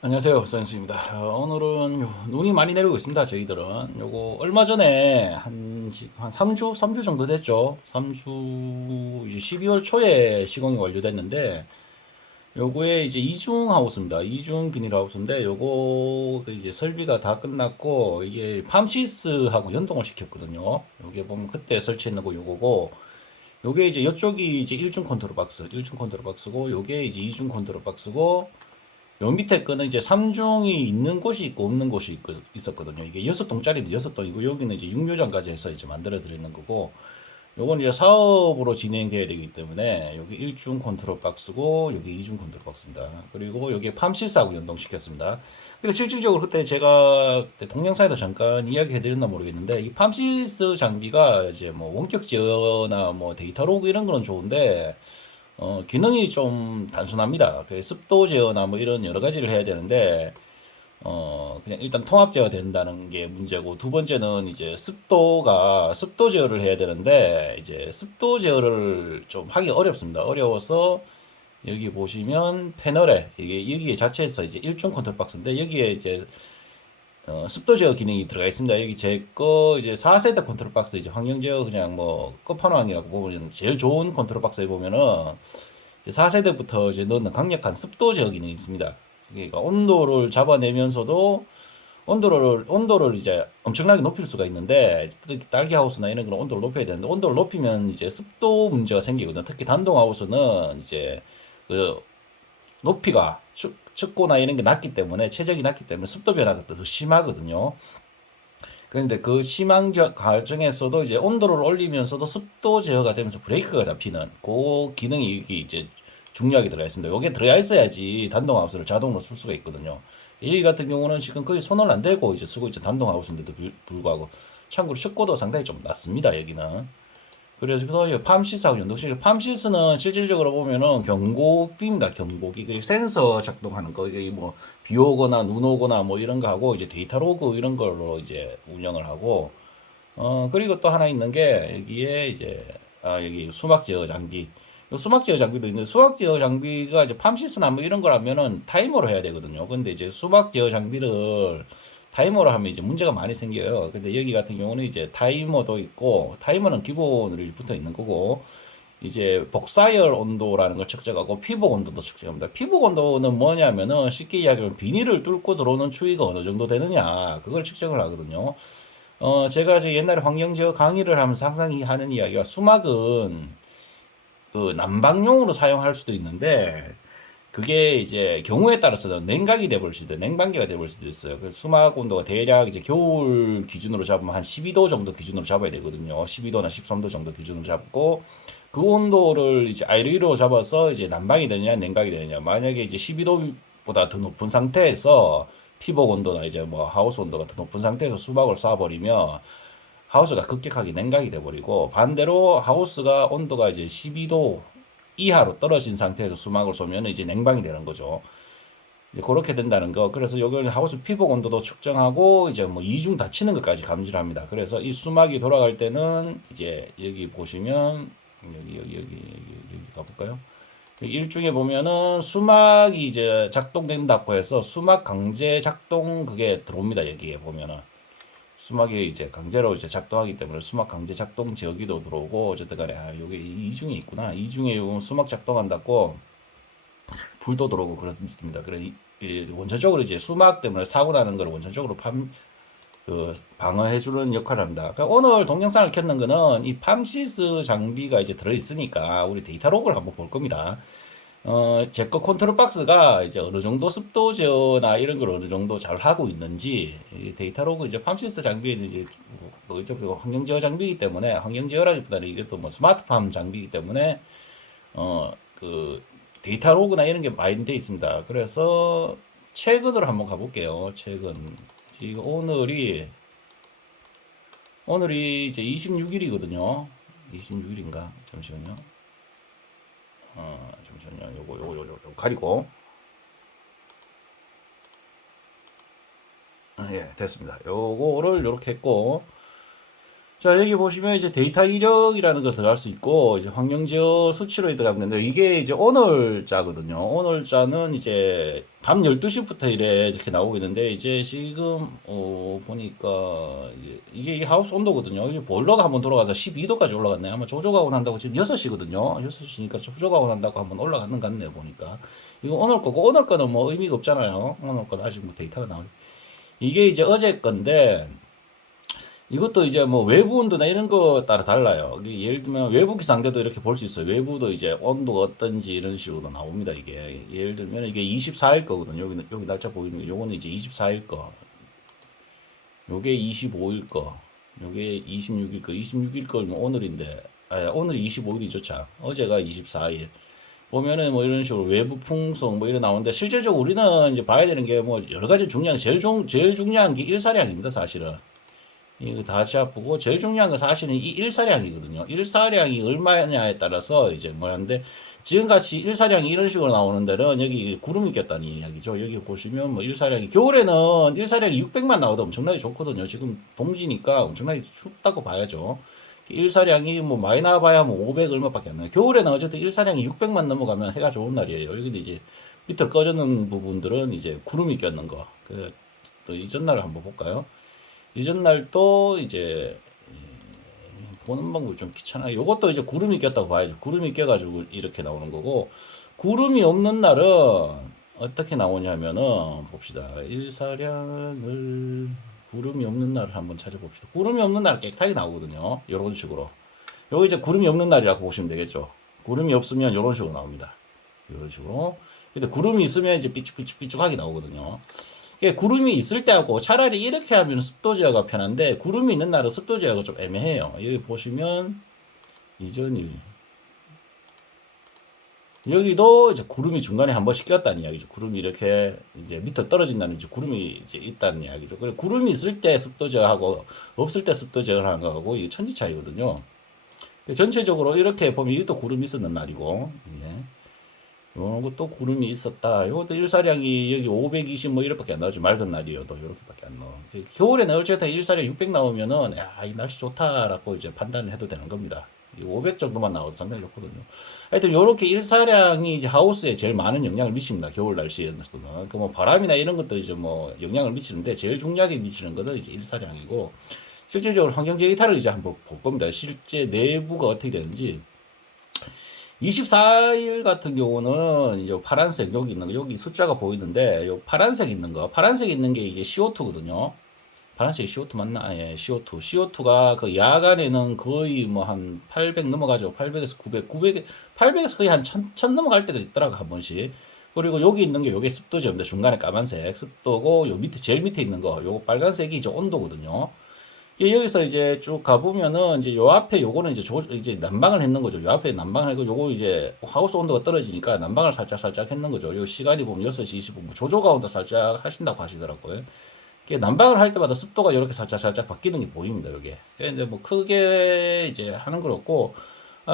안녕하세요, 선수입니다. 오늘은 눈이 많이 내리고 있습니다. 저희들은 요거 얼마 전에 한 3주, 3주 정도 됐죠. 3주 이제 12월 초에 시공이 완료됐는데 요거에 이제 이중 하우스입니다. 이중 비닐 하우스인데 요거 그 이제 설비가 다 끝났고 이게 팜시스하고 연동을 시켰거든요. 요게 보면 그때 설치했는 거 요거고 요게 이제 이쪽이 이제 1중 컨트롤 박스, 1중 컨트롤 박스고 요게 이제 2중 컨트롤 박스고 요 밑에 거는 이제 3중이 있는 곳이 있고 없는 곳이 있었거든요. 이게 6동짜리인데 6동이고 여기는 이제 6요장까지 해서 이제 만들어 드리는 거고 요건 이제 사업으로 진행돼야 되기 때문에 여기 1중 컨트롤 박스고 여기 2중 컨트롤 박스입니다. 그리고 여기 팜시스하고 연동시켰습니다. 근데 실질적으로 그때 제가 그때 동영상에도 잠깐 이야기해 드렸나 모르겠는데 이 팜시스 장비가 이제 뭐 원격 제어나 뭐 데이터 로그 이런 거는 좋은데 기능이 좀 단순합니다. 그 습도 제어나 뭐 이런 여러 가지를 해야 되는데, 그냥 일단 통합 제어가 된다는 게 문제고, 두 번째는 이제 습도 제어를 해야 되는데, 이제 습도 제어를 좀 하기 어렵습니다. 어려워서, 여기 보시면 패널에, 이게 여기 자체에서 이제 일중 컨트롤 박스인데, 여기에 이제 습도 제어 기능이 들어가 있습니다. 여기 제 거 이제 4세대 컨트롤 박스 이제 환경 제어 그냥 뭐 끝판왕이라고 보면 제일 좋은 컨트롤 박스에 보면은 4세대부터 이제 넣는 강력한 습도 제어 기능이 있습니다. 그러니까 온도를 잡아내면서도 온도를 이제 엄청나게 높일 수가 있는데 특히 딸기 하우스나 이런 그런 온도를 높여야 되는데 온도를 높이면 이제 습도 문제가 생기거든요. 특히 단동 하우스는 이제 그 높이가 춥거나 이런 게 낮기 때문에 최적이 낮기 때문에 습도 변화가 더 심하거든요. 그런데 그 심한 과정에서도 이제 온도를 올리면서도 습도 제어가 되면서 브레이크가 잡히는 그 기능이 여기 이제 중요하게 들어가 있습니다. 이게 들어가 있어야지 단동 하우스를 자동으로 쓸 수가 있거든요. 이 같은 경우는 지금 거의 손을 안 대고 이제 쓰고 있죠. 단동 하우스인데도 불구하고 참고로 습고도 상당히 좀 낮습니다. 여기는. 그래서 이 팜시스하고 연동식 팜시스는 실질적으로 보면은 경보기입니다. 경보기. 그 센서 작동하는 거. 이게 뭐 비 오거나 눈 오거나 뭐 이런 거 하고 이제 데이터 로그 이런 걸로 이제 운영을 하고 그리고 또 하나 있는 게 여기에 이제 여기 수막 제어 장비. 수막 제어 장비도 있는데 수막 제어 장비가 이제 팜시스나 뭐 이런 거라면은 타이머로 해야 되거든요. 근데 이제 수막 제어 장비를 타이머로 하면 이제 문제가 많이 생겨요. 근데 여기 같은 경우는 이제 타이머도 있고 타이머는 기본으로 붙어 있는 거고 이제 복사열 온도라는 걸 측정하고 피복 온도도 측정합니다. 피복 온도는 뭐냐면은 쉽게 이야기하면 비닐을 뚫고 들어오는 추위가 어느 정도 되느냐 그걸 측정을 하거든요. 제가 옛날에 환경제어 강의를 하면서 항상 하는 이야기가 수막은 그 난방용으로 사용할 수도 있는데 그게 이제 경우에 따라서는 냉각이 돼버릴 수도 있어요. 냉방기가 돼버릴 수도 있어요. 그래서 수막 온도가 대략 이제 겨울 기준으로 잡으면 한 12도 정도 기준으로 잡아야 되거든요. 12도나 13도 정도 기준으로 잡고 그 온도를 이제 아이리로 잡아서 이제 난방이 되느냐 냉각이 되느냐. 만약에 이제 12도보다 더 높은 상태에서 피복 온도나 이제 뭐 하우스 온도가 더 높은 상태에서 수박을 쏴버리면 하우스가 급격하게 냉각이 돼버리고 반대로 하우스가 온도가 이제 12도 이하로 떨어진 상태에서 수막을 쏘면 이제 냉방이 되는 거죠. 이제 그렇게 된다는 거. 그래서 여기 하우스 피복 온도도 측정하고 이제 뭐 이중 다치는 것까지 감지를 합니다. 그래서 이 수막이 돌아갈 때는 이제 여기 보시면 여기 가볼까요? 일중에 보면은 수막이 이제 작동된다고 해서 수막 강제 작동 그게 들어옵니다. 여기에 보면은. 수막이 이제 강제로 이제 작동하기 때문에 수막 강제 작동 제어기도 들어오고 어쨌든 간에 여기 이중에 있구나. 이중에 요 수막 작동한다고 불도 들어오고 그렇습니다. 그래 원천적으로 이제 수막 때문에 사고 나는 걸 원천적으로 방어해주는 역할을 합니다. 그러니까 오늘 동영상을 켰는 거는 이 팜시스 장비가 이제 들어있으니까 우리 데이터 로그를 한번 볼 겁니다. 제 거 컨트롤 박스가 이제 어느 정도 습도 제어나 이런 걸 어느 정도 잘 하고 있는지 데이터 로그 이제 팜시스 장비에는 이제 환경 제어 장비이기 때문에 환경 제어라기보다는 이게 또 뭐 스마트팜 장비이기 때문에 그 데이터 로그나 이런 게 많이 돼 있습니다. 그래서 최근으로 한번 가볼게요. 최근 이거 오늘이 이제 26일이거든요. 26일인가? 잠시만요. 잠시만요. 요거 가리고. 예, 됐습니다. 요거를 요렇게 했고, 자, 여기 보시면 이제 데이터 이력이라는 걸 들어갈 수 있고, 이제 환경지역 수치로 들어가면 되는데, 이게 이제 오늘자거든요. 오늘자는 이제 밤 12시부터 이렇게 나오고 있는데, 이제 지금, 보니까, 이게 이 하우스 온도거든요. 이게 보일러가 한번 돌아가서 12도까지 올라갔네요. 아마 조조가고 난다고 지금 6시거든요. 6시니까 조조가고 난다고 한번 올라가는 것 같네요, 보니까. 이거 오늘 거고, 오늘 거는 뭐 의미가 없잖아요. 오늘 거는 아직 뭐 데이터가 나오니. 이게 이제 어제 건데, 이것도 이제 뭐 외부 온도나 이런 거 따라 달라요. 예를 들면 외부 기상대도 이렇게 볼 수 있어요. 외부도 이제 온도가 어떤지 이런 식으로 나옵니다. 이게 예를 들면 이게 24일 거거든요. 여기 날짜 보이는 거, 요거는 이제 24일 거, 요게 25일 거, 요게 26일 거, 26일 거면 오늘인데, 오늘이 25일이죠. 참. 어제가 24일. 보면은 뭐 이런 식으로 외부 풍속 뭐 이런 나오는데 실제적으로 우리는 이제 봐야 되는 게 뭐 여러 가지 중요한 제일 중요한 게 일사량입니다. 사실은. 이거 다시 아프고 제일 중요한 건 사실은 이 일사량이거든요. 일사량이 얼마냐에 따라서 이제 뭐한데 지금같이 일사량이 이런 식으로 나오는 데는 여기 구름이 꼈다는 이야기죠. 여기 보시면 뭐 일사량이 겨울에는 일사량이 600만 나오도 엄청나게 좋거든요. 지금冬지니까 엄청나게 춥다고 봐야죠. 일사량이 뭐 많이 나와봐야 뭐 500 얼마밖에 안 나요. 겨울에는 어쨌든 일사량이 600만 넘어가면 해가 좋은 날이에요. 여기도 이제 밑으로 꺼져는 부분들은 이제 구름이 꼈는 거. 또 이전 날 한번 볼까요? 이전 날도 이제 보는 방법이 좀 귀찮아요. 요것도 이제 구름이 꼈다고 봐야죠. 구름이 껴가지고 이렇게 나오는 거고, 구름이 없는 날은 어떻게 나오냐면은 봅시다. 일사량을 구름이 없는 날을 한번 찾아봅시다. 구름이 없는 날 깨끗하게 나오거든요. 이런 식으로. 요거 이제 구름이 없는 날이라고 보시면 되겠죠. 구름이 없으면 이런 식으로 나옵니다. 이런 식으로. 근데 구름이 있으면 이제 삐쭉삐쭉삐쭉하게 나오거든요. 구름이 있을 때하고 차라리 이렇게 하면 습도 제어가 편한데, 구름이 있는 날은 습도 제어가 좀 애매해요. 여기 보시면 이전일, 여기도 이제 구름이 중간에 한 번씩 꼈다는 이야기죠. 구름이 이렇게 이제 밑에 떨어진다는 이제 구름이 이제 있다는 이야기죠. 그래 구름이 있을 때 습도 제어하고 없을 때 습도 제어를 하는 거하고 이게 천지 차이거든요. 전체적으로 이렇게 보면 이것도 구름이 있었는 날이고, 요것도 구름이 있었다. 이것도 일사량이 여기 520 뭐 이렇게밖에 안 나오지. 맑은 날이어도 이렇게밖에 안 나와. 겨울에는 어쨌든 일사량 600 나오면은 야, 이 날씨 좋다라고 이제 판단을 해도 되는 겁니다. 500 정도만 나와도 상당히 좋거든요. 하여튼 요렇게 일사량이 이제 하우스에 제일 많은 영향을 미칩니다. 겨울 날씨에서는. 그 뭐 바람이나 이런 것도 이제 뭐 영향을 미치는데 제일 중요하게 미치는 것은 이제 일사량이고, 실질적으로 환경 데이터를 이제 한번 볼 겁니다. 실제 내부가 어떻게 되는지. 24일 같은 경우는 이제 파란색 여기 있는 거, 여기 숫자가 보이는데 요 파란색 있는 거, 파란색 있는 게 이게 CO2거든요. 파란색이 CO2 맞나? 예, CO2. CO2가 그 야간에는 거의 뭐 한 800 넘어가죠. 800에서 900, 800에서 거의 한 1000 넘어갈 때도 있더라고, 한 번씩. 그리고 여기 있는 게 요게 습도제입니다. 중간에 까만색 습도고, 요 밑에 제일 밑에 있는 거, 요거 빨간색이 이제 온도거든요. 여기서 이제 쭉 가보면은 이제 요 앞에 요거는 이제 난방을 했는 거죠. 요 앞에 난방을 하고 요거 이제 하우스 온도가 떨어지니까 난방을 살짝 했는 거죠. 요 시간이 보면 6시 25분 조조가 온도 살짝 하신다고 하시더라고요. 난방을 할 때마다 습도가 이렇게 살짝 바뀌는 게 보입니다. 요게. 근데 뭐 크게 이제 하는 건 없고,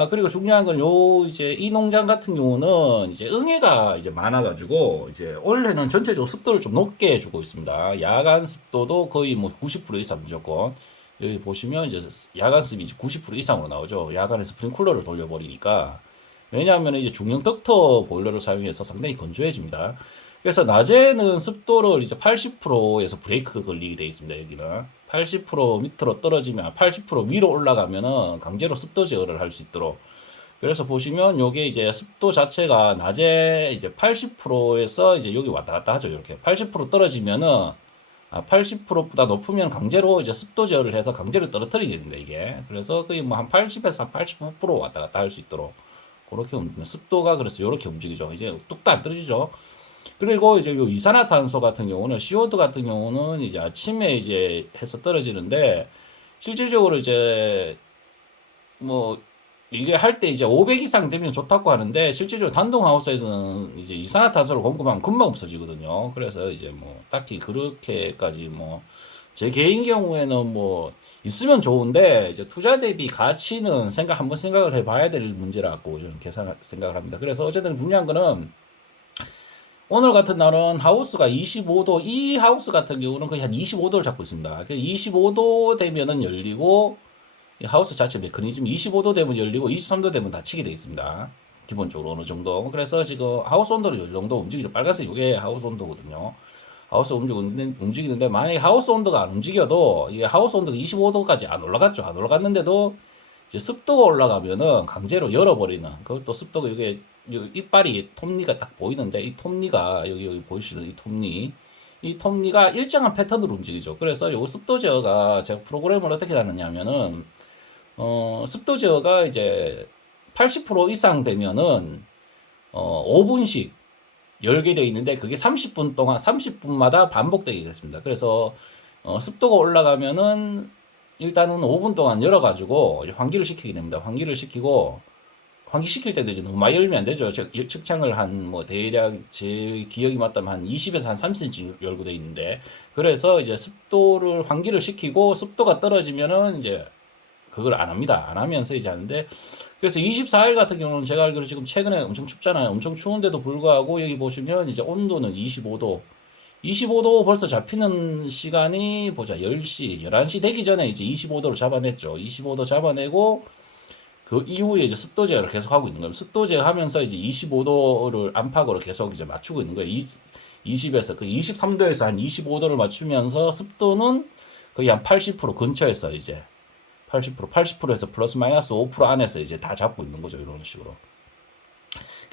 그리고 중요한 건 요 이제 이 농장 같은 경우는 이제 응애가 이제 많아가지고 이제 올해는 전체적으로 습도를 좀 높게 주고 있습니다. 야간 습도도 거의 뭐 90% 이상 무조건. 여기 보시면 이제 야간 습이 이제 90% 이상으로 나오죠. 야간에 스프링쿨러를 돌려버리니까. 왜냐하면 이제 중형 덕터 보일러를 사용해서 상당히 건조해집니다. 그래서 낮에는 습도를 이제 80%에서 브레이크가 걸리게 되어 있습니다. 여기는 80% 밑으로 떨어지면 80% 위로 올라가면은 강제로 습도 제어를 할 수 있도록. 그래서 보시면 요게 이제 습도 자체가 낮에 이제 80%에서 이제 여기 왔다 갔다 하죠. 이렇게 80% 떨어지면은 80%보다 높으면 강제로 이제 습도 제어를 해서 강제로 떨어뜨리게 됩니다. 이게. 그래서 거의 뭐 한 80에서 한 85% 왔다 갔다 할 수 있도록 그렇게 습도가 그래서 이렇게 움직이죠. 이제 뚝도 안 떨어지죠. 그리고 이제 요 이산화탄소 같은 경우는 CO2 같은 경우는 이제 아침에 이제 해서 떨어지는데, 실질적으로 이제 뭐 이게 할 때 이제 500 이상 되면 좋다고 하는데, 실질적으로 단독하우스에서는 이제 이산화탄소를 공급하면 금방 없어지거든요. 그래서 이제 뭐 딱히 그렇게까지 뭐 제 개인 경우에는 뭐 있으면 좋은데, 이제 투자 대비 가치는 한번 생각을 해봐야 될 문제라고 저는 생각을 합니다. 그래서 어쨌든 중요한 거는 오늘 같은 날은 하우스가 25도, 이 하우스 같은 경우는 거의 한 25도를 잡고 있습니다. 25도 되면은 열리고, 이 하우스 자체 메커니즘이 25도 되면 열리고 23도 되면 닫히게 되어 있습니다. 기본적으로 어느 정도. 그래서 지금 하우스 온도를 이 정도 움직이죠. 빨간색 이게 하우스 온도거든요. 하우스 움직이는데 만약에 하우스 온도가 안 움직여도 이게 하우스 온도가 25도까지 안 올라갔죠. 안 올라갔는데도 이제 습도가 올라가면은 강제로 열어버리는, 그것도 습도가 이게 이빨이 톱니가 딱 보이는데 이 톱니가 여기 보이시는 이 톱니가 일정한 패턴으로 움직이죠. 그래서 요 습도 제어가 제가 프로그램을 어떻게 하느냐면은 습도 제어가 이제 80% 이상 되면은 5분씩 열게 되어 있는데 그게 30분 동안 30분마다 반복되게 됐습니다. 그래서 습도가 올라가면은 일단은 5분 동안 열어가지고 환기를 시키게 됩니다. 환기를 시키고 환기시킬 때도 이제 너무 많이 열면 안 되죠. 측창을 한 뭐 대략 제 기억이 맞다면 한 20에서 한 3cm 열고 돼 있는데, 그래서 이제 습도를 환기를 시키고 습도가 떨어지면은 이제 그걸 안 합니다. 안 하면서 이제 하는데, 그래서 24일 같은 경우는 제가 알기로 지금 최근에 엄청 춥잖아요. 엄청 추운데도 불구하고 여기 보시면 이제 온도는 25도. 25도 벌써 잡히는 시간이 보자. 10시, 11시 되기 전에 이제 25도를 잡아냈죠. 25도 잡아내고 그 이후에 이제 습도 제어를 계속 하고 있는 거예요. 습도 제어하면서 이제 25도를 안팎으로 계속 이제 맞추고 있는 거예요. 20에서 그 23도에서 한 25도를 맞추면서 습도는 거의 한 80% 근처에서 이제 80%에서 플러스 마이너스 5% 안에서 이제 다 잡고 있는 거죠. 이런 식으로.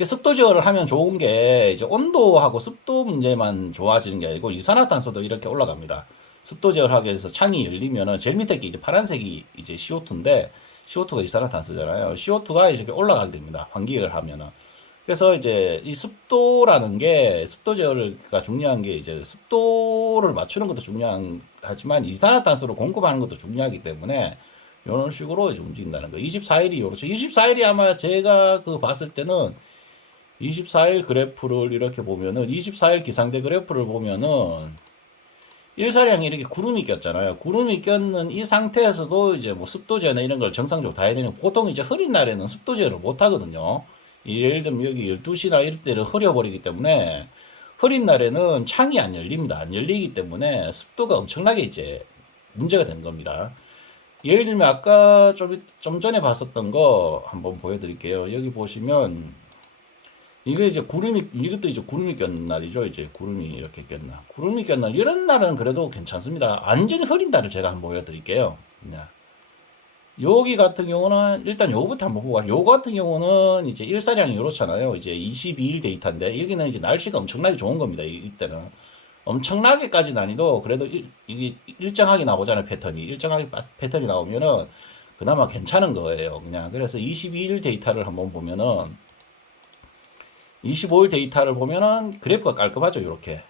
습도 제어를 하면 좋은 게 이제 온도하고 습도 문제만 좋아지는 게 아니고 이산화탄소도 이렇게 올라갑니다. 습도 제어를 하기 위해서 창이 열리면은 제일 밑에 게 이제 파란색이 이제 CO2인데 CO2가 이산화탄소잖아요. CO2가 이렇게 올라가게 됩니다. 환기를 하면은. 그래서 이제 이 습도라는 게 습도 제어가 중요한 게 이제 습도를 맞추는 것도 중요하지만 이산화탄소를 공급하는 것도 중요하기 때문에 이런 식으로 이제 움직인다는 거. 24일이 요렇죠. 24일이 아마 제가 그 봤을 때는 24일 그래프를 이렇게 보면은 24일 기상대 그래프를 보면은 일사량이 이렇게 구름이 꼈잖아요. 구름이 꼈는 이 상태에서도 이제 뭐 습도 제어나 이런 걸 정상적으로 다 해야 되는, 보통 이제 흐린 날에는 습도 제어를 못 하거든요. 예를 들면 여기 12시나 이럴 때를 흐려버리기 때문에 흐린 날에는 창이 안 열립니다. 안 열리기 때문에 습도가 엄청나게 이제 문제가 되는 겁니다. 예를 들면 아까 좀 전에 봤었던 거 한번 보여드릴게요. 여기 보시면 이게 이제 이것도 이제 구름이 꼈는 날이죠. 이제 구름이 이렇게 꼈나. 구름이 꼈 날, 이런 날은 그래도 괜찮습니다. 완전히 흐린 날을 제가 한번 보여드릴게요. 그냥. 여기 같은 경우는, 일단 요거부터 한번 보고, 요거 같은 경우는 이제 일사량이 이렇잖아요. 이제 22일 데이터인데, 여기는 이제 날씨가 엄청나게 좋은 겁니다. 이때는. 엄청나게까지는 아니도, 그래도 이게 일정하게 나오잖아요. 일정하게 패턴이 나오면은, 그나마 괜찮은 거예요. 그냥. 그래서 22일 데이터를 한번 보면은, 25일 데이터를 보면은 그래프가 깔끔하죠. 이렇게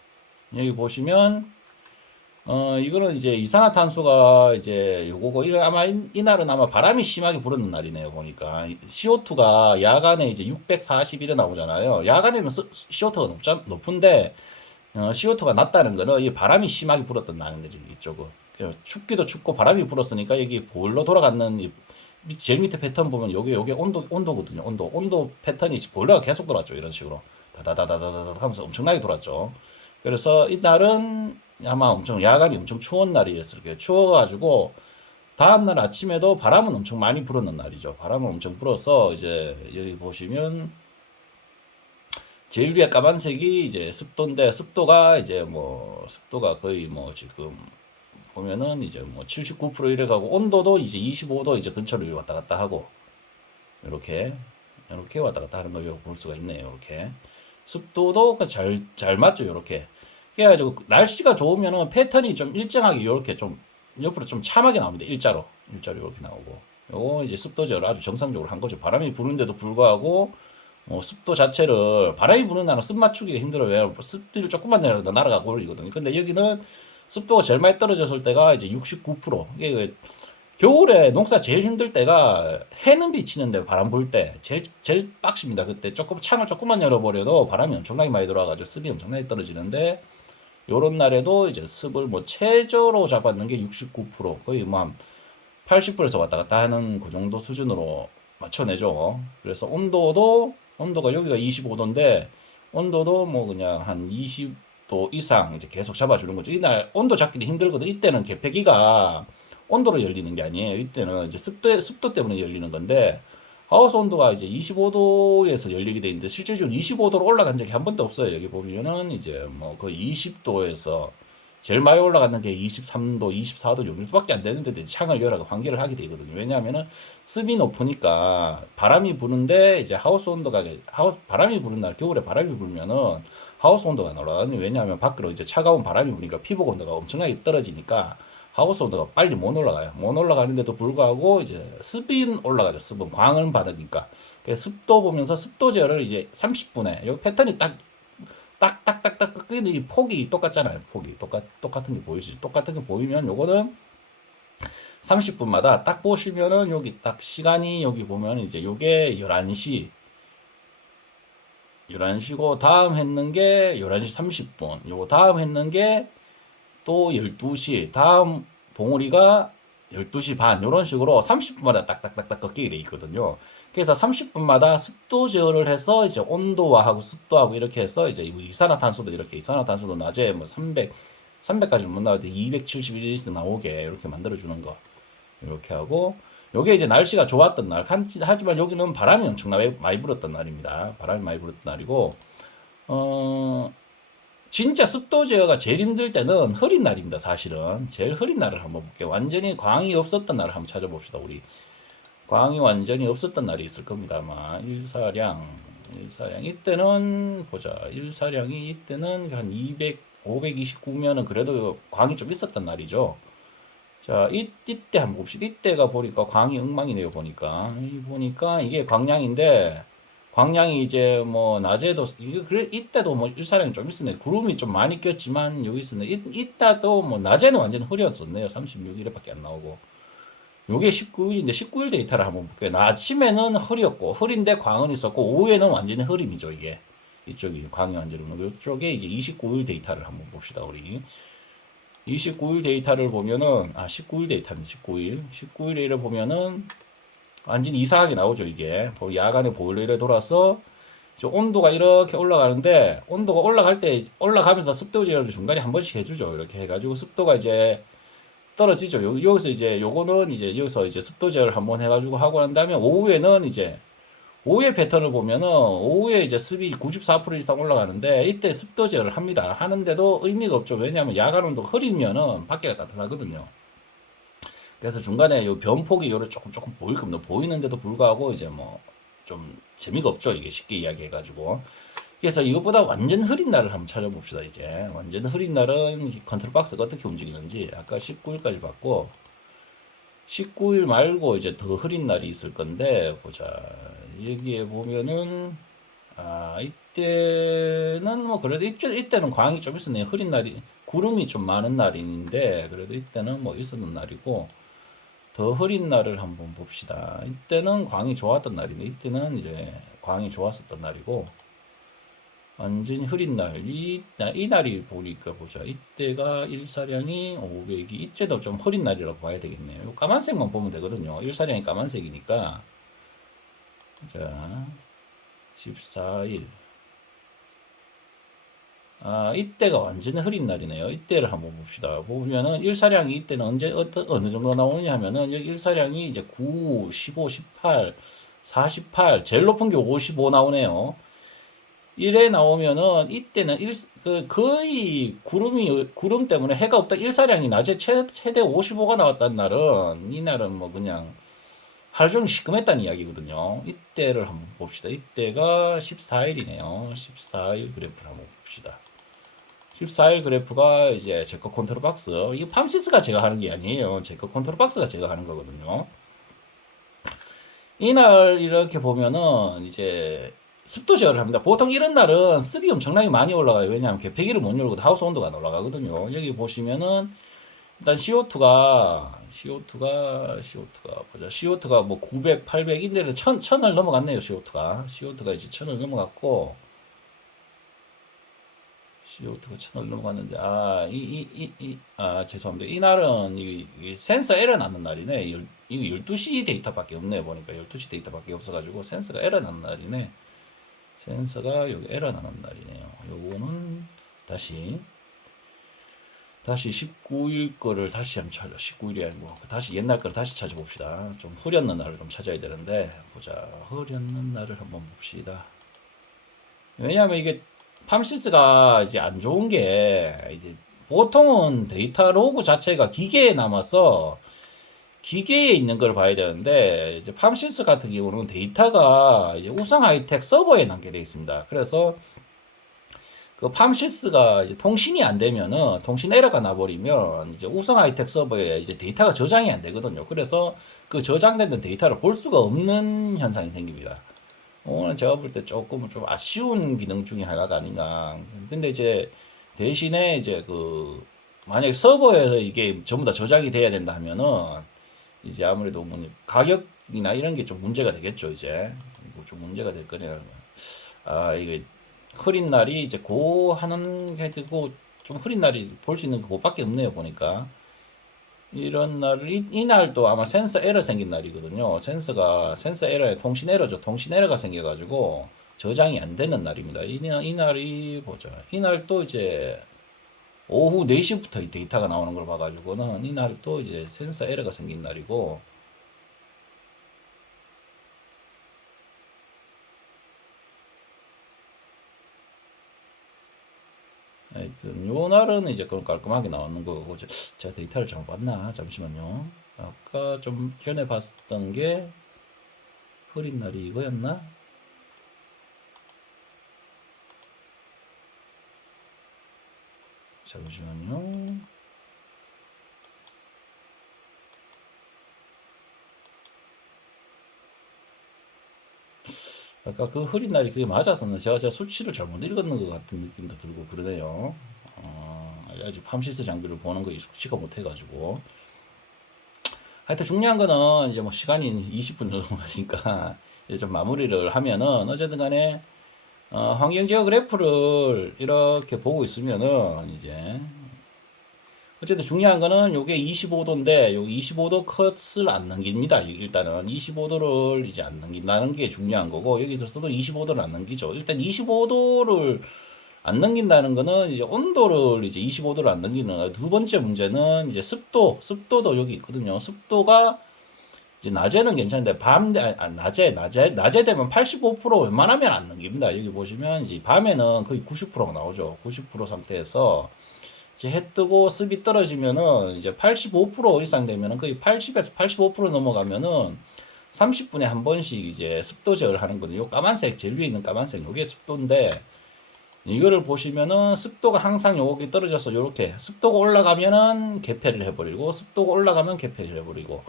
여기 보시면 이거는 이제 이산화탄소가 이제 요거고, 이거 아마 이 날은 아마 바람이 심하게 불었는 날이네요. 보니까 CO2가 야간에 이제 641에 나오잖아요. 야간에는 CO2가 높은데 CO2가 낮다는 거는 이 바람이 심하게 불었던 날들이 이쪽은. 춥기도 춥고 바람이 불었으니까 여기 보일러 돌아가는 제일 밑에 패턴 보면 요게 온도거든요. 온도 패턴이 보일러가 계속 돌았죠. 이런 식으로 다다다다다다 하면서 엄청나게 돌았죠. 그래서 이날은 아마 야간이 엄청 추운 날이었을 거예요. 추워가지고 다음날 아침에도 바람은 엄청 많이 불었는 날이죠. 바람은 엄청 불어서 이제 여기 보시면 제일 위에 까만색이 이제 습도인데, 습도가 이제 뭐 습도가 거의 뭐 지금 보면은 이제 뭐 79% 이래 가고, 온도도 이제 25도 이제 근처로 왔다 갔다 하고, 이렇게 왔다 갔다 하는 걸 볼 수가 있네요. 이렇게 습도도 잘 맞죠. 이렇게 그래가지고 날씨가 좋으면은 패턴이 좀 일정하게 이렇게 좀 옆으로 좀 참하게 나옵니다. 일자로 이렇게 나오고, 요거 이제 습도 제어를 아주 정상적으로 한 거죠. 바람이 부는데도 불구하고 습도 자체를, 바람이 부는 날은 습 맞추기가 힘들어요. 왜냐면 습도를 조금만 내려도 날아가고 그러거든요. 근데 여기는 습도가 제일 많이 떨어졌을 때가 이제 69%. 이게 겨울에 농사 제일 힘들 때가 해는 비치는데 바람 불 때 제일 빡십니다. 그때 창을 조금만 열어버려도 바람이 엄청나게 많이 들어와가지고 습이 엄청나게 떨어지는데, 요런 날에도 이제 습을 뭐 최저로 잡았는 게 69%, 거의 뭐 한 80%에서 왔다 갔다 하는 그 정도 수준으로 맞춰내죠. 그래서 온도가 여기가 25도인데 온도도 뭐 그냥 한 20도 이상 이제 계속 잡아주는 거죠. 이날 온도 잡기도 힘들거든. 이때는 개폐기가 온도로 열리는 게 아니에요. 이때는 이제 습도 때문에 열리는 건데, 하우스 온도가 이제 25도에서 열리게 돼 있는데, 실질적으로 25도로 올라간 적이 한 번도 없어요. 여기 보면은 이제 뭐 그 20도에서 제일 많이 올라갔는 게 23도, 24도 정도밖에 안 되는데 창을 열어가 환기를 하게 되거든요. 왜냐하면은 습이 높으니까 바람이 부는데 이제 하우스 온도가 바람이 부는 날 겨울에 바람이 불면은 하우스 온도가 올라가거든요. 왜냐하면 밖으로 이제 차가운 바람이 부니까 피부 온도가 엄청나게 떨어지니까 하우스 온도가 빨리 못 올라가요. 못 올라가는데도 불구하고 이제 습이 올라가죠. 습은 광을 받으니까. 그래서 습도 보면서 습도 제어를 이제 30분에 요 패턴이 딱딱딱딱 끄는 이 폭이 똑같잖아요. 폭이 똑같은 게 보이지. 똑같은 게 보이면 요거는 30분마다 딱 보시면은 여기 딱 시간이 여기 보면 이제 요게 11시고 다음 했는 게 11시 30분. 요거 다음 했는 게 또 12시. 다음 봉우리가 12시 반. 요런 식으로 30분마다 딱딱딱딱 꺾이게 돼 있거든요. 그래서 30분마다 습도 제어를 해서 이제 온도와하고 습도하고 이렇게 해서 이제 이산화탄소도 이렇게 이산화탄소도 낮에 뭐 300까지 못 나올 때 271일씩 나오게 이렇게 만들어 주는 거. 이렇게 하고 요게 이제 날씨가 좋았던 날. 하지만 여기는 바람이 엄청나게 많이 불었던 날입니다. 바람이 많이 불었던 날이고 진짜 습도 제어가 제일 힘들 때는 흐린 날입니다. 사실은 제일 흐린 날을 한번 볼게요. 완전히 광이 없었던 날을 한번 찾아봅시다. 우리 광이 완전히 없었던 날이 있을 겁니다. 아마 일사량 이때는 보자. 일사량이 이때는 한 529면은 그래도 광이 좀 있었던 날이죠. 자, 이때 한번 봅시다. 이때가 보니까 광이 엉망이네요. 보니까 이게 광량인데 광량이 이제 뭐 낮에도 그래 이때도 뭐 일사량이 좀 있었네. 구름이 좀 많이 꼈지만 여기 있었네. 이때도 뭐 낮에는 완전 흐렸었네요. 36일에밖에 안 나오고. 요게 19일인데 19일 데이터를 한번 볼게요. 아침에는 흐렸고 흐린데 광은 있었고 오후에는 완전히 흐림이죠. 이게 이쪽이 광이 완전히 이쪽에 이제 29일 데이터를 한번 봅시다. 우리 29일 데이터를 보면은 19일 데이터는 19일을 보면은 완전히 이상하게 나오죠. 이게 야간에 보일러에 돌아서 온도가 이렇게 올라가는데 온도가 올라갈 때 올라가면서 습도 제어를 중간에 한 번씩 해주죠. 이렇게 해가지고 습도가 이제 떨어지죠. 여기서 이제 요거는 이제 여기서 이제 습도 제어를 한번 해가지고 하고 난 다음에 오후에는 이제 오후의 패턴을 보면은 오후에 이제 습이 94% 이상 올라가는데 이때 습도 제어를 합니다. 하는데도 의미가 없죠. 왜냐하면 야간 온도가 흐리면은 밖에가 따뜻하거든요. 그래서 중간에 요 변폭이 요를 조금 보일 겁니다. 보이는데도 불구하고 이제 뭐 좀 재미가 없죠. 이게 쉽게 이야기해가지고. 그래서 이것보다 완전 흐린 날을 한번 찾아봅시다. 이제 완전 흐린 날은 컨트롤 박스가 어떻게 움직이는지 아까 19일까지 봤고 19일 말고 이제 더 흐린 날이 있을 건데 보자. 여기에 보면은 이때는 뭐 그래도 이때는 광이 좀 있었네요. 흐린 날이 구름이 좀 많은 날인데 그래도 이때는 뭐 있었던 날이고 더 흐린 날을 한번 봅시다. 이때는 광이 좋았던 날인데 이때는 이제 광이 좋았었던 날이고 완전히 흐린 날. 이 날이 보니까 보자. 이때가 일사량이 500이 이때도 좀 흐린 날이라고 봐야 되겠네요. 까만색만 보면 되거든요. 일사량이 까만색이니까 자 14일 이때가 완전히 흐린 날이네요. 이때를 한번 봅시다. 보면은 일사량이 이때는 어느 정도 나오냐 하면은 여기 일사량이 이제 9, 15, 18, 48, 제일 높은 게 55 나오네요. 1에 나오면은 이때는 거의 구름 때문에 해가 없다. 일사량이 낮에 최대 55가 나왔다는 날은 이 날은 뭐 그냥 하루 종일 시큼했다는 이야기거든요. 이때를 한번 봅시다. 이때가 14일이네요. 14일 그래프를 한번 봅시다. 14일 그래프가 이제 제거 컨트롤 박스. 이게 팜시스가 제가 하는 게 아니에요. 제거 컨트롤 박스가 제가 하는 거거든요. 이날 이렇게 보면은 이제 습도 제어를 합니다. 보통 이런 날은 습이 엄청나게 많이 올라가요. 왜냐하면 배기를 못 열고 하우스 온도가 안 올라가거든요. 여기 보시면은 일단 CO2가 보자. CO2가 뭐 900, 800인데 1000을 넘어갔네요. CO2가 이제 1000을 넘어갔고 CO2가 1000을 넘어갔는데 죄송합니다. 이날은 이 센서 에러 나는 날이네. 이거 12시 데이터밖에 없네. 보니까 12시 데이터밖에 없어가지고 센서가 에러 나는 날이네. 센서가 여기 에러 나는 날이네요. 요거는 다시 다시 19일 거를 다시 한번 찾아. 19일이 아니고 다시 옛날 거를 다시 찾아봅시다. 좀 흐렸는 날을 좀 찾아야 되는데 보자. 흐렸는 날을 한번 봅시다. 왜냐하면 이게 팜시스가 이제 안 좋은 게 이제 보통은 데이터 로그 자체가 기계에 남아서 기계에 있는 걸 봐야 되는데 이제 팜시스 같은 경우는 데이터가 이제 우상 하이텍 서버에 남게 되어 있습니다. 그래서 그 팜시스가 이제 통신이 안 되면은 통신 에러가 나버리면 이제 우상 하이텍 서버에 이제 데이터가 저장이 안 되거든요. 그래서 그 저장된 데이터를 볼 수가 없는 현상이 생깁니다. 오늘 제가 볼 때 조금 좀 아쉬운 기능 중에 하나가 아닌가. 근데 이제 대신에 이제 그 만약에 서버에서 이게 전부 다 저장이 돼야 된다 하면은 이제 아무래도 뭐 가격이나 이런 게 좀 문제가 되겠죠. 이제 이거 좀 문제가 될 거냐. 아 이게 흐린 날이 이제 고 하는 게 되고 좀 흐린 날이 볼 수 있는 게 그거밖에 없네요. 보니까 이런 날을 이 날도 아마 센서 에러 생긴 날이거든요. 센서 에러에 통신 에러죠. 통신 에러가 생겨가지고 저장이 안 되는 날입니다. 이 날이 보자. 이 날 또 이제 오후 4시부터 이 데이터가 나오는 걸 봐가지고는 이 날 또 이제 센서 에러가 생긴 날이고 하여튼 요 날은 이제 그럼 깔끔하게 나오는 거고 제가 데이터를 잘못 봤나? 잠시만요. 아까 좀 전에 봤던 게 흐린 날이 이거였나? 잠시만요. 아까 그 흐린 날이 그게 맞았었나? 제가 수치를 잘못 읽었는 것 같은 느낌도 들고 그러네요. 아직 팜시스 장비를 보는 거 익숙치가 못해가지고. 하여튼 중요한 거는 이제 뭐 시간이 20분 정도 가니까 이제 좀 마무리를 하면은 어쨌든 간에 환경 제어 그래프를 이렇게 보고 있으면은 이제 어쨌든 중요한 거는 요게 25도인데 요 25도 컷을 안 넘깁니다. 일단은 25도를 이제 안 넘긴다는 게 중요한 거고 여기 들어서도 25도를 안 넘기죠. 일단 25도를 안 넘긴다는 거는 이제 온도를 이제 25도를 안 넘기는 거예요. 두 번째 문제는 이제 습도도 여기 있거든요. 습도가 이제 낮에는 괜찮은데 낮에 되면 85% 웬만하면 안 넘깁니다. 여기 보시면 이제 밤에는 거의 90%가 나오죠. 90% 상태에서 이제 해 뜨고 습이 떨어지면은 이제 85% 이상 되면은 거의 80에서 85% 넘어가면은 30분에 한 번씩 이제 습도 제어를 하는 거든요. 까만색 제일 위에 있는 까만색 요게 습도인데 이거를 보시면은 습도가 항상 요게 떨어져서 요렇게 습도가 올라가면은 개폐를 해버리고 습도가 올라가면 개폐를 해버리고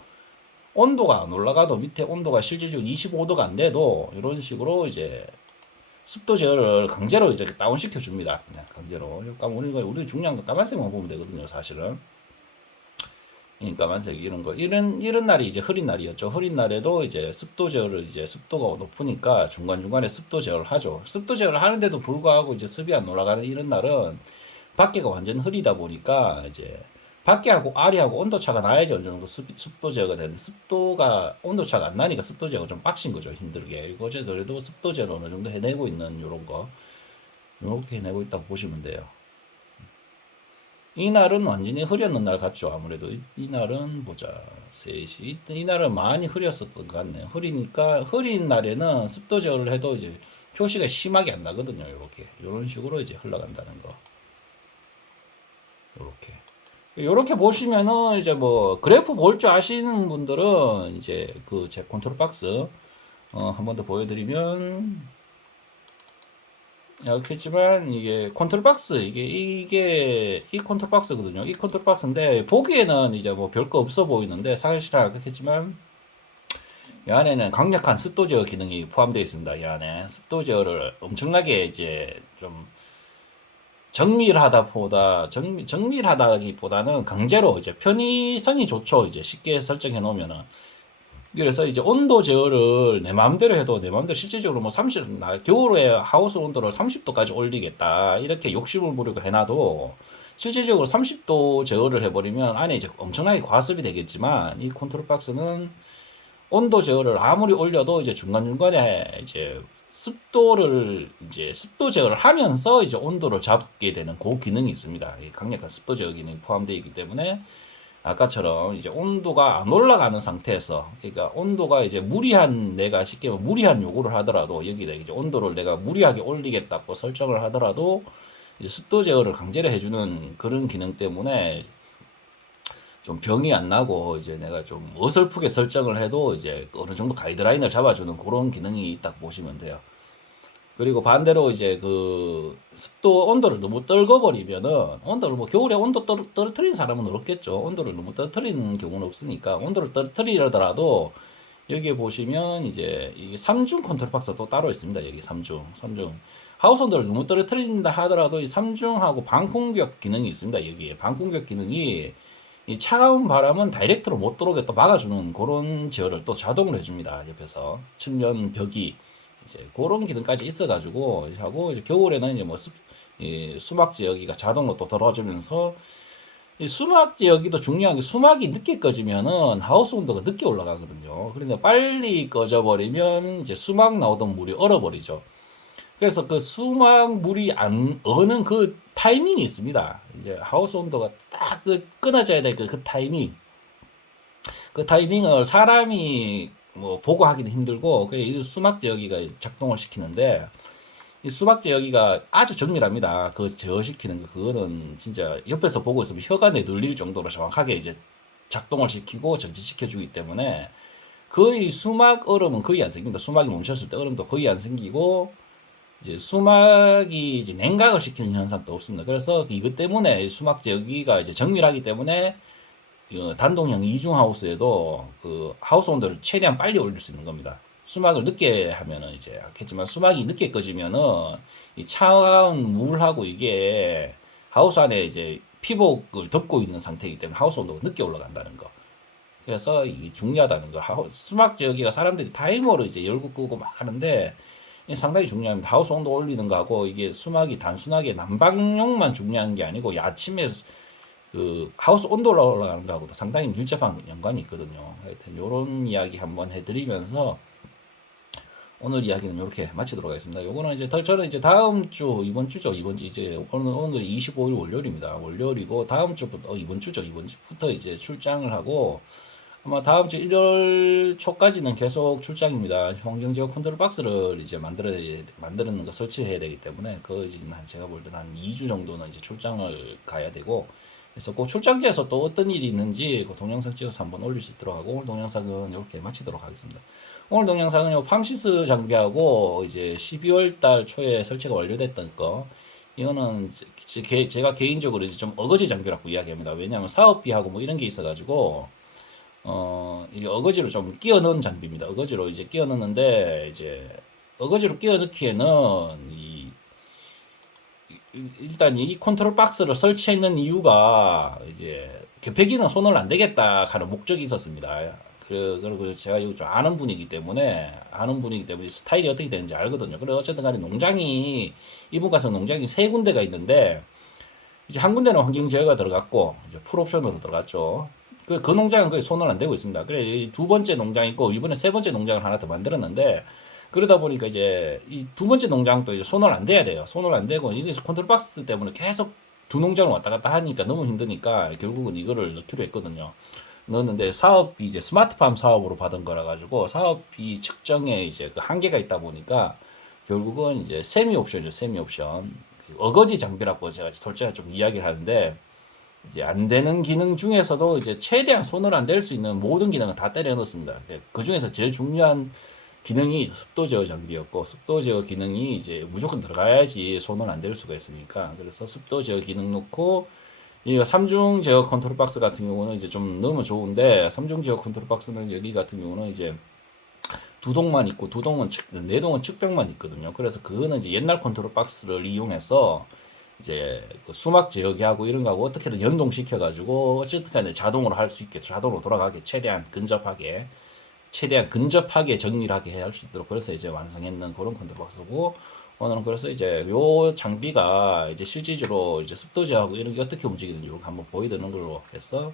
온도가 안 올라가도 밑에 온도가 실질적으로 25도가 안 돼도 이런 식으로 이제 습도 제어를 강제로 이제 다운시켜 줍니다. 그냥 강제로. 우리 중요한 건 까만색만 보면 되거든요, 사실은. 이 까만색 이런 거 이런 날이 이제 흐린 날이었죠. 흐린 날에도 이제 습도 제어를 이제 습도가 높으니까 중간중간에 습도 제어를 하죠. 습도 제어를 하는데도 불구하고 이제 습이 안 올라가는 이런 날은 밖에가 완전 흐리다 보니까 이제 밖에하고 아래하고 온도 차가 나야지 어느 정도 습도 제어가 되는데 습도가 온도 차가 안 나니까 습도 제어가 좀 빡신 거죠. 힘들게. 이거 어제 그래도 습도 제어를 어느 정도 해내고 있는 요런 거 이렇게 해내고 있다고 보시면 돼요. 이 날은 완전히 흐렸는 날 같죠. 아무래도 이 날은 보자 3시 이 날은 많이 흐렸었던 것 같네요. 흐린 날에는 습도 제어를 해도 이제 표시가 심하게 안 나거든요. 이렇게 이런 식으로 이제 흘러간다는 거. 이렇게 보시면은 이제 뭐 그래프 볼 줄 아시는 분들은 이제 그 제 컨트롤 박스 한 번 더 보여드리면 이렇겠지만 이게 컨트롤 박스 이게 이 컨트롤 박스거든요. 이 컨트롤 박스인데 보기에는 이제 뭐 별거 없어 보이는데 사실 알겠지만 이 안에는 강력한 습도 제어 기능이 포함되어 있습니다. 이 안에 습도 제어를 엄청나게 이제 좀 정밀하다기보다는 강제로 이제 편의성이 좋죠. 이제 쉽게 설정해 놓으면은. 그래서 이제 온도 제어를 내 마음대로 해도 내 마음대로 실질적으로 뭐 겨울에 하우스 온도를 30도까지 올리겠다. 이렇게 욕심을 부리고 해놔도 실질적으로 30도 제어를 해버리면 안에 이제 엄청나게 과습이 되겠지만 이 컨트롤 박스는 온도 제어를 아무리 올려도 이제 중간중간에 이제 습도를 이제 습도 제어를 하면서 이제 온도를 잡게 되는 그 기능이 있습니다. 이 강력한 습도 제어 기능이 포함되어 있기 때문에 아까처럼 이제 온도가 안 올라가는 상태에서, 그러니까 온도가 이제 무리한, 내가 쉽게 말하면 무리한 요구를 하더라도, 여기다 이제 온도를 내가 무리하게 올리겠다고 설정을 하더라도 이제 습도 제어를 강제로 해주는 그런 기능 때문에 좀 병이 안 나고, 이제 내가 좀 어설프게 설정을 해도 이제 어느 정도 가이드라인을 잡아주는 그런 기능이 있다고 보시면 돼요. 그리고 반대로 이제 그 습도 온도를 너무 떨궈버리면은, 온도를 뭐 겨울에 온도 떨어뜨리는 사람은 없겠죠. 온도를 너무 떨어뜨리는 경우는 없으니까. 온도를 떨어뜨리더라도 여기에 보시면 이제 이 3중 컨트롤 박스가 또 따로 있습니다. 여기 3중 하우스 온도를 너무 떨어뜨린다 하더라도 이 3중하고 방풍벽 기능이 있습니다. 여기에 방풍벽 기능이 이 차가운 바람은 다이렉트로 못 들어오게 또 막아주는 그런 제어를 또 자동으로 해줍니다. 옆에서 측면 벽이 이제 그런 기능까지 있어가지고 하고, 이제 겨울에는 이제 뭐 이 수막지 여기가 자동으로 또 들어와주면서, 이 수막지 여기도 중요한 게, 수막이 늦게 꺼지면은 하우스 온도가 늦게 올라가거든요. 그런데 빨리 꺼져버리면 이제 수막 나오던 물이 얼어버리죠. 그래서 그 수막 물이 안 어는 그 타이밍이 있습니다. 이제 하우스 온도가 딱 그 끊어져야 될 그 타이밍. 그 타이밍을 사람이 뭐 보고 하기는 힘들고, 이 수막제 여기가 작동을 시키는데, 이 수막제 여기가 아주 정밀합니다. 그 제어시키는 거, 그거는 진짜 옆에서 보고 있으면 혀가 내둘릴 정도로 정확하게 이제 작동을 시키고 정지시켜 주기 때문에 거의 수막 얼음은 거의 안 생깁니다. 수막이 멈췄을 때 얼음도 거의 안 생기고, 이제 수막이 이제 냉각을 시키는 현상도 없습니다. 그래서 이것 때문에 수막제 여기가 이제 정밀하기 때문에 단독형 이중 하우스에도 그 하우스 온도를 최대한 빨리 올릴 수 있는 겁니다. 수막을 늦게 하면은 이제 알겠지만, 수막이 늦게 꺼지면은 이 차가운 물하고 이게 하우스 안에 이제 피복을 덮고 있는 상태이기 때문에 하우스 온도가 늦게 올라간다는 거. 그래서 이게 중요하다는 거. 수막 여기가 사람들이 타이머로 이제 열고 끄고 막 하는데 상당히 중요합니다. 하우스 온도 올리는 거하고, 이게 수막이 단순하게 난방용만 중요한 게 아니고 아침에 그 하우스 온도가 올라가는 거하고도 상당히 밀접한 연관이 있거든요. 하여튼 요런 이야기 한번 해드리면서 오늘 이야기는 이렇게 마치도록 하겠습니다. 요거는 이제 저는 이제 다음 주, 이번 주죠. 이번 주 이제 오늘 25일 월요일입니다. 월요일이고 다음 주부터 이번 주죠. 이번 주부터 이제 출장을 하고, 아마 다음 주 일월 초까지는 계속 출장입니다. 환경지역 컨트롤 박스를 이제 만드는 거 설치해야 되기 때문에 그 제가 볼 때는 한 2주 정도는 이제 출장을 가야 되고, 그래서 그 출장지에서 또 어떤 일이 있는지 그 동영상 찍어서 한번 올릴 수 있도록 하고, 오늘 동영상은 이렇게 마치도록 하겠습니다. 오늘 동영상은 팜시스 장비하고 이제 12월 달 초에 설치가 완료됐던 거, 이거는 제가 개인적으로 이제 좀 어거지 장비라고 이야기합니다. 왜냐하면 사업비하고 뭐 이런 게 있어가지고 이게 어거지로 좀 끼워 넣은 장비입니다. 어거지로 이제 끼워 넣는데, 이제 어거지로 끼워 넣기에는 일단 이 컨트롤 박스를 설치했는 이유가 이제 개폐기는 손을 안 대겠다 하는 목적이 있었습니다. 그리고 제가 이거 좀 아는 분이기 때문에 스타일이 어떻게 되는지 알거든요. 그래 어쨌든 간에 이분 같은 농장이 세 군데가 있는데, 이제 한 군데는 환경 제어가 들어갔고 이제 풀옵션으로 들어갔죠. 그 농장은 거의 손을 안 대고 있습니다. 그래 두 번째 농장 있고 이번에 세 번째 농장을 하나 더 만들었는데, 그러다 보니까 이제 이 두 번째 농장도 이제 손을 안 대야 돼요. 손을 안 대고 이게 컨트롤 박스 때문에 계속 두 농장을 왔다 갔다 하니까 너무 힘드니까 결국은 이거를 넣기로 했거든요. 넣었는데 사업이 이제 스마트팜 사업으로 받은 거라 가지고 사업비 측정에 이제 그 한계가 있다 보니까 결국은 이제 세미 옵션이죠. 세미 옵션. 어거지 장비라고 제가 솔직히 좀 이야기를 하는데, 이제 안 되는 기능 중에서도 이제 최대한 손을 안 댈 수 있는 모든 기능을 다 때려 넣습니다. 그 중에서 제일 중요한 기능이 습도 제어 장비였고, 습도 제어 기능이 이제 무조건 들어가야지 손을 안 댈 수가 있으니까, 그래서 습도 제어 기능 넣고, 이 3중 제어 컨트롤 박스 같은 경우는 이제 좀 넣으면 좋은데, 3중 제어 컨트롤 박스는 여기 같은 경우는 이제 두 동만 있고 네 동은 측벽만 있거든요. 그래서 그거는 이제 옛날 컨트롤 박스를 이용해서 이제 그 수막 제어기하고 이런 거하고 어떻게든 연동시켜 가지고 어쨌든 간에 자동으로 할 수 있게, 자동으로 돌아가게 최대한 근접하게 정밀하게 할 수 있도록, 그래서 이제 완성했는 그런 컨트롤 박스고, 오늘은 그래서 이제 요 장비가 이제 실질적으로 이제 습도 제어하고 이런 게 어떻게 움직이는지 한번 보여드리는 걸로 해서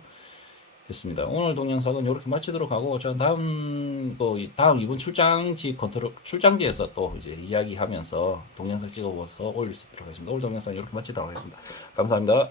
했습니다. 오늘 동영상은 이렇게 마치도록 하고, 저 다음 이번 출장지에서 또 이제 이야기하면서 동영상 찍어서 올릴 수 있도록 하겠습니다. 오늘 동영상 이렇게 마치도록 하겠습니다. 감사합니다.